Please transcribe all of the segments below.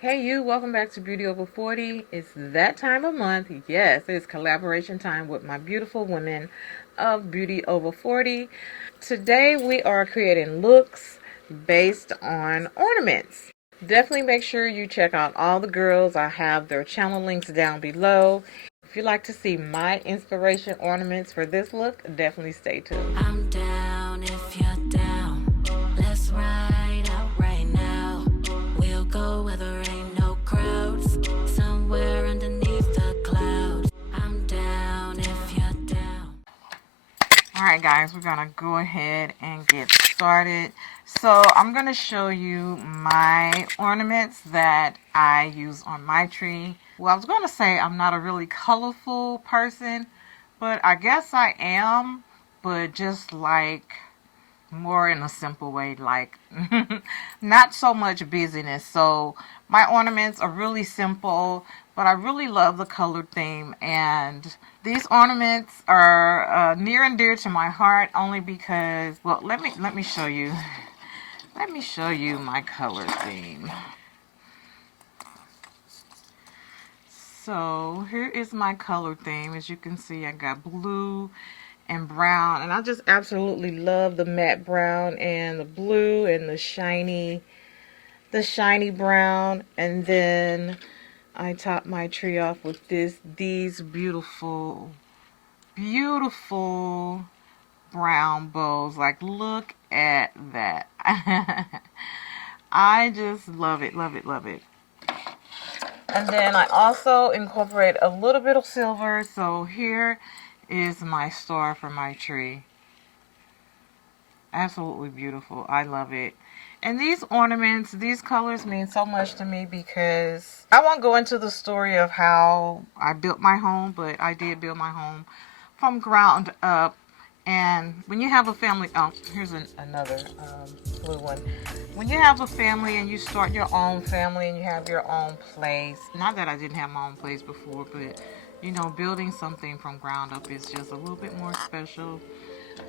Hey you, welcome back to Beauty Over 40. It's that time of month. Yes, it's collaboration time with my beautiful women of Beauty Over 40. Today we are creating looks based on ornaments. Definitely make sure you check out all the girls. I have their channel links down below. If you'd like to see my inspiration ornaments for this look, definitely stay tuned. I'm down if you're down. Let's ride out right now. We'll go where there ain't no crowds. Somewhere underneath the clouds. I'm down if you're down. Alright guys, we're going to go ahead and get started. So I'm going to show you my ornaments that I use on my tree. Well, I was going to say I'm not a really colorful person, but I guess I am, but just like more in a simple way, like not so much busyness. So my ornaments are really simple, but I really love the color theme, and these ornaments are near and dear to my heart only because, well, let me show you. Let me show you my color theme. So here is my color theme. As you can see, I got blue and brown, and I just absolutely love the matte brown and the blue and the shiny brown. And then I top my tree off with these beautiful brown bows. Like, look at that. I just love it, love it, love it. And then I also incorporate a little bit of silver. So here is my star for my tree. Absolutely beautiful. I love it. And these ornaments, these colors mean so much to me because I won't go into the story of how I built my home, but I did build my home from ground up. And when you have a family, oh, here's another blue one. When you have a family and you start your own family and you have your own place, not that I didn't have my own place before, but you know, building something from ground up is just a little bit more special.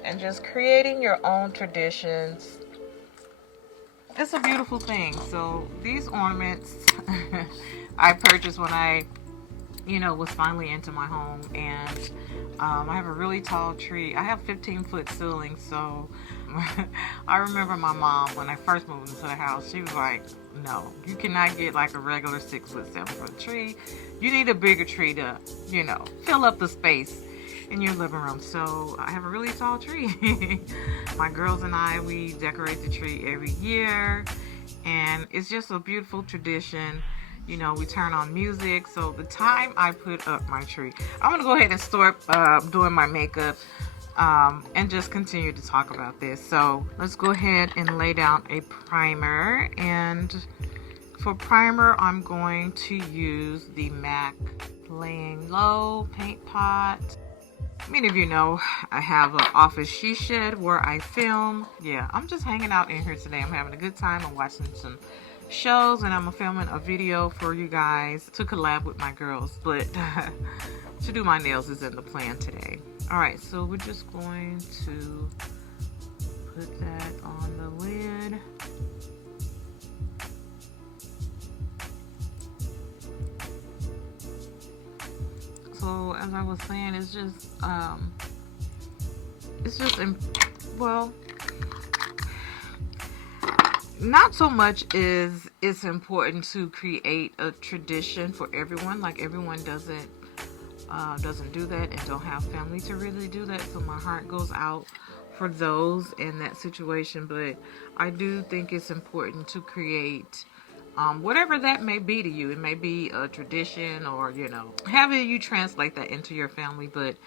And just creating your own traditions, it's a beautiful thing. So these ornaments I purchased when I, you know, was finally into my home. And I have a really tall tree. I have 15-foot ceiling, so I remember my mom when I first moved into the house, she was like, no, you cannot get like a regular 6'7" foot tree. You need a bigger tree to, you know, fill up the space in your living room. So I have a really tall tree. My girls and I, we decorate the tree every year, and it's just a beautiful tradition. You know, we turn on music. So the time I put up my tree, I'm gonna go ahead and start doing my makeup and just continue to talk about this. So let's go ahead and lay down a primer. And for primer, I'm going to use the MAC Laying Low paint pot. Many of you know I have an office she shed where I film. Yeah, I'm just hanging out in here today. I'm having a good time. I'm watching some shows, and I'm filming a video for you guys to collab with my girls, but to do my nails is in the plan today. Alright, so we're just going to put that on the lid. So as I was saying, it's just well, not so much is it's important to create a tradition for everyone. Like, everyone doesn't do that and don't have family to really do that. So my heart goes out for those in that situation. But I do think it's important to create whatever that may be to you. It may be a tradition, or, you know, having you translate that into your family. But,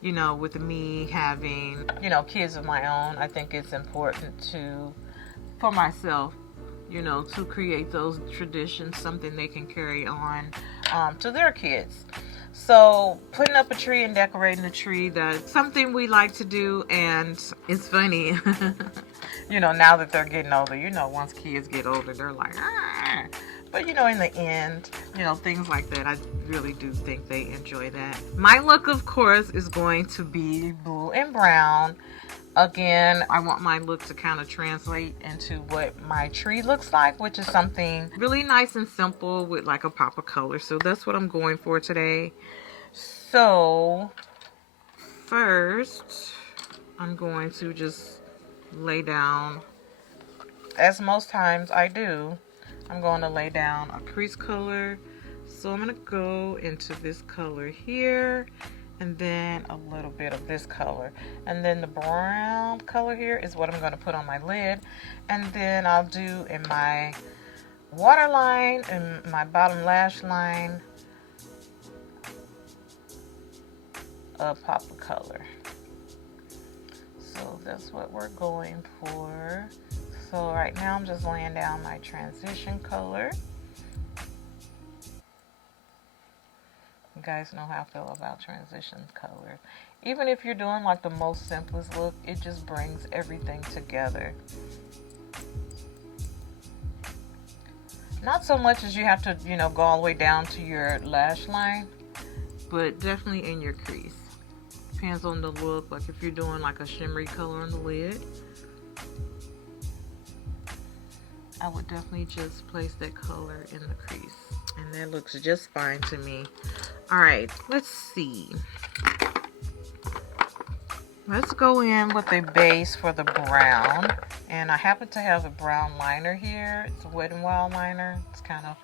you know, with me having, you know, kids of my own, I think it's important for myself, you know, to create those traditions, something they can carry on to their kids. So putting up a tree and decorating a tree, that's something we like to do. And it's funny, you know, now that they're getting older, you know, once kids get older, they're like, ah. But, you know, in the end, you know, things like that, I really do think they enjoy that. My look, of course, is going to be blue and brown. Again, I want my look to kind of translate into what my tree looks like, which is something really nice and simple with like a pop of color. So that's what I'm going for today. So first, I'm going to just lay down, as most times I do, I'm going to lay down a crease color. So I'm going to go into this color here, and then a little bit of this color, and then the brown color here is what I'm going to put on my lid. And then I'll do in my waterline and my bottom lash line a pop of color. So that's what we're going for. So right now I'm just laying down my transition color. You guys know how I feel about transition color. Even if you're doing like the most simplest look, it just brings everything together. Not so much as you have to, you know, go all the way down to your lash line, but definitely in your crease. Depends on the look. Like if you're doing like a shimmery color on the lid, I would definitely just place that color in the crease. And that looks just fine to me. Alright, let's see. Let's go in with a base for the brown. And I happen to have a brown liner here. It's a Wet n Wild liner. It's kind of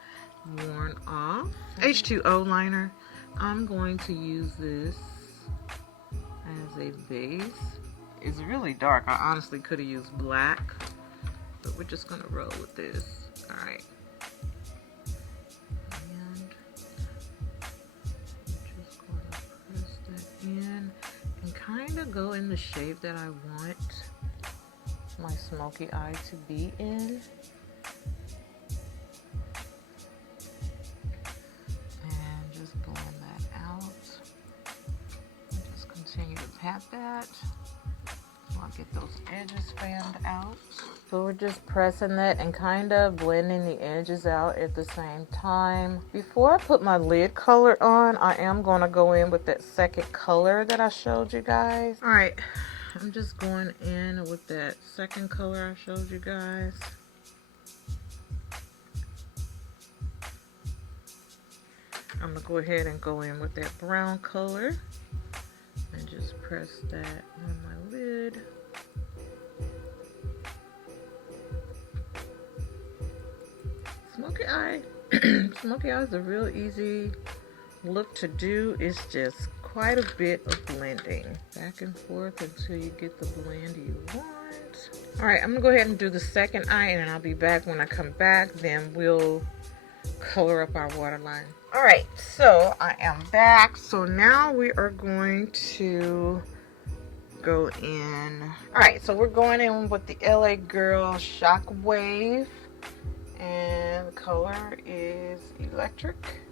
worn off. H2O liner. I'm going to use this as a base. It's really dark. I honestly could have used black, but we're just going to roll with this. Alright. In and kind of go in the shape that I want my smoky eye to be in. And just blend that out. And just continue to pat that while I get those edges fanned out. So we're just pressing that and kind of blending the edges out at the same time. Before I put my lid color on, I am going to go in with that second color that I showed you guys. All right, I'm just going in with that second color I showed you guys. I'm going to go ahead and go in with that brown color and just press that on my lid. Smoky eye. Smoky eye is a real easy look to do. It's just quite a bit of blending back and forth until you get the blend you want. Alright, I'm gonna go ahead and do the second eye, and then I'll be back. When I come back, then we'll color up our waterline. Alright, so I am back. So now we are going to go in. Alright, so we're going in with the LA Girl Shockwave. And the color is Electric.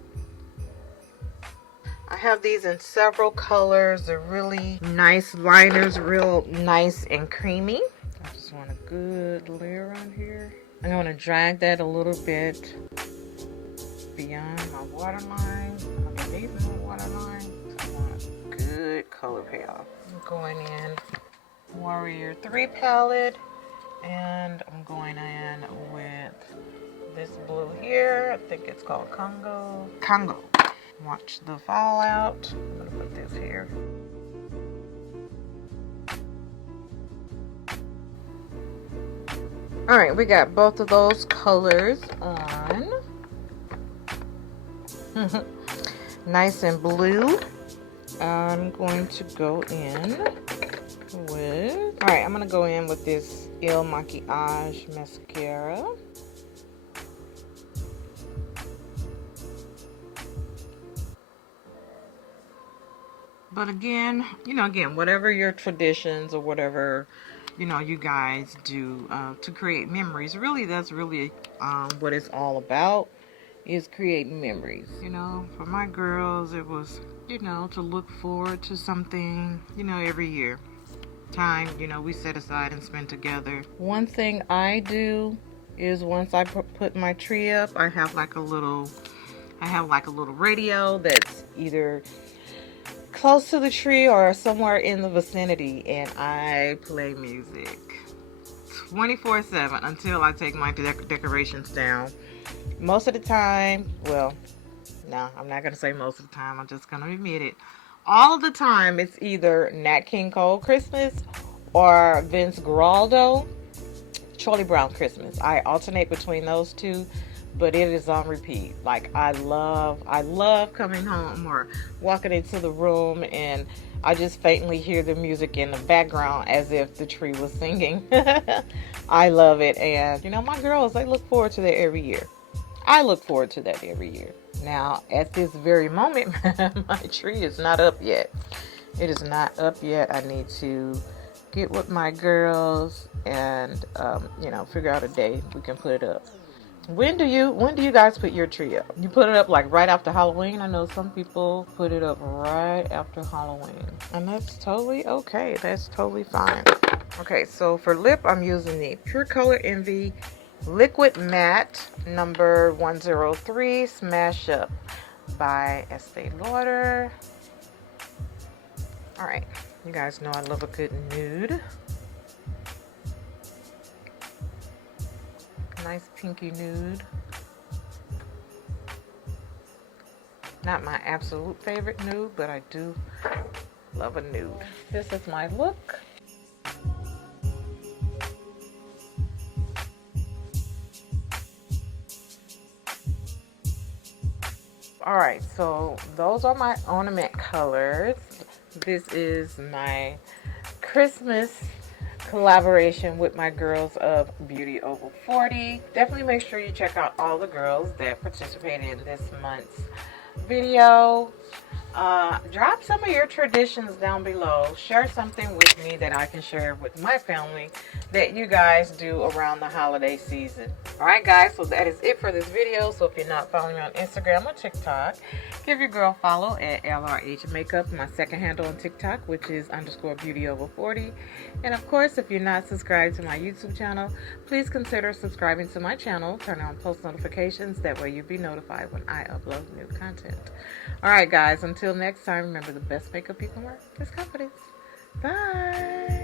I have these in several colors. They're really nice liners, real nice and creamy. I just want a good layer on here. I'm going to drag that a little bit beyond my waterline, underneath my waterline. So I want a good color payoff. I'm going in Warrior 3 palette, and I'm going in with this blue here. I think it's called Congo. Watch the fallout. I'm gonna put this here. All right, we got both of those colors on. Nice and blue. I'm going to go in with. All right, I'm gonna go in with this Il Maquillage mascara. But again, you know, whatever your traditions or whatever, you know, you guys do to create memories, really, that's really what it's all about, is creating memories. You know, for my girls, it was, you know, to look forward to something, you know, every year. Time, you know, we set aside and spend together. One thing I do is once I put my tree up, I have like a little radio that's either close to the tree or somewhere in the vicinity, and I play music 24/7 until I take my decorations down. Most of the time, well, no, I'm not going to say most of the time. I'm just going to admit it. All of the time, it's either Nat King Cole Christmas or Vince Guaraldo Charlie Brown Christmas. I alternate between those two, but it is on repeat. Like, I love coming home or walking into the room and I just faintly hear the music in the background as if the tree was singing. I love it. And, you know, my girls, they look forward to that every year. I look forward to that every year. Now, at this very moment, my tree is not up yet. It is not up yet. I need to get with my girls and, you know, figure out a day we can put it up. When do you guys put your tree up? You put it up like right after Halloween? I know some people put it up right after Halloween. And that's totally okay. That's totally fine. Okay, so for lip, I'm using the Pure Color Envy Liquid Matte number 103 Smash Up by Estee Lauder. Alright, you guys know I love a good nude. Nice pinky nude. Not my absolute favorite nude, but I do love a nude. This is my look. Alright, so those are my ornament colors. This is my Christmas collaboration with my girls of Beauty Over 40. Definitely make sure you check out all the girls that participated in this month's video. Drop some of your traditions down below. Share something with me that I can share with my family that you guys do around the holiday season. Alright guys, so that is it for this video. So if you're not following me on Instagram or TikTok, give your girl a follow at LRH Makeup, my second handle on TikTok, which is _Beauty Over 40. And of course, if you're not subscribed to my YouTube channel, please consider subscribing to my channel. Turn on post notifications. That way you'll be notified when I upload new content. Alright guys, until next time, remember the best makeup you can wear is confidence. Bye!